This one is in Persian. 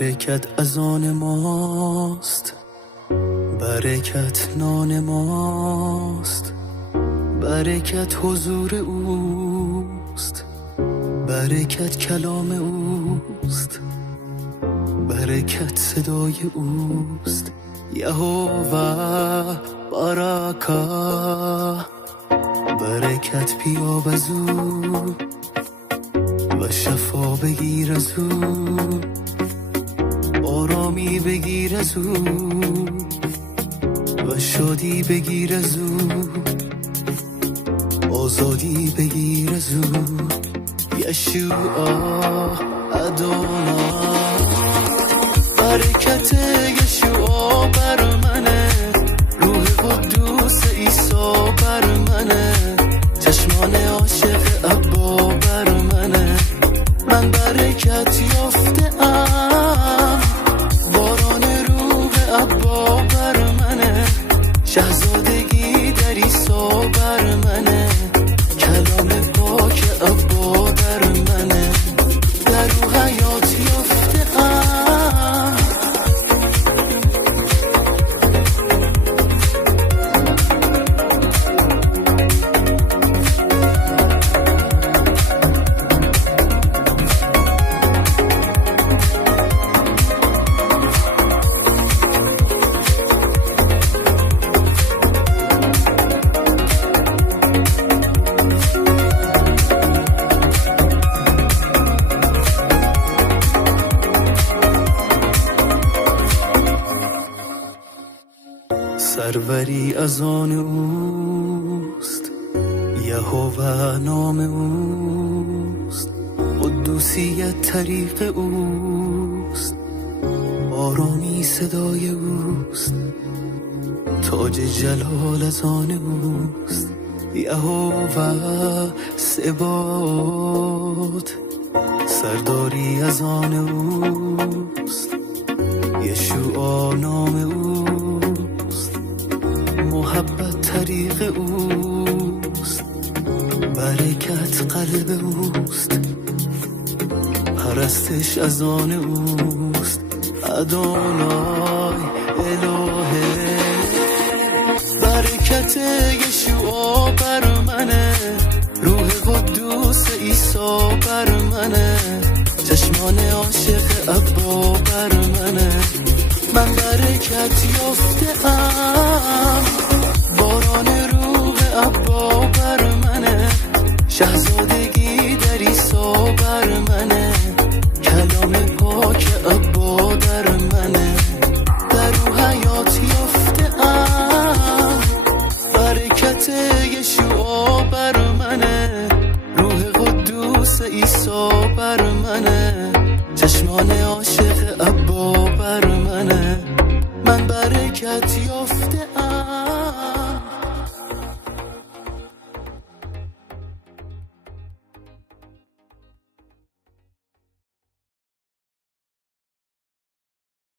برکت از آن ماست، برکت نان ماست، برکت حضور اوست، برکت کلام اوست، برکت صدای اوست. یهوه برکه، برکت بیاب از او و شفا بگیر از او، آرامی بگیر از او و شادی بگیر از او، آزادی بگیر از او. یشوع ادونای، برکت یشوع بر منه، روح قدوس عیسی بر منه، چشمان عاشق ابا بر منه. من برکت یافته ام، باران روح ابا بر منه، شهزادگی در عیسی بر منه، کلام پاک ابا در منه، در او حیات یافته ام. سروری از آن اوست، یهوه نام اوست، قدوسیت طریق اوست، آرامی صدای اوست، تاج جلال از آن اوست. یهوه سبات، سرداری از آن اوست، یشوع نام اوست، محبت طریق اوست، برکت قلب اوست، پرستش از آن اوست. ادونای الوهه، برکت یشوع بر منه، روح قدوس عیسی بر منه، چشمان عاشق ابا بر منه. من برکت یافته ام، باران روح ابا بر منه، شهزادگی در عیسی بر منه، کلام پاک ابا در منه، در او حیات یافته ام. برکت یشوع بر منه، روح قدوس عیسی بر منه،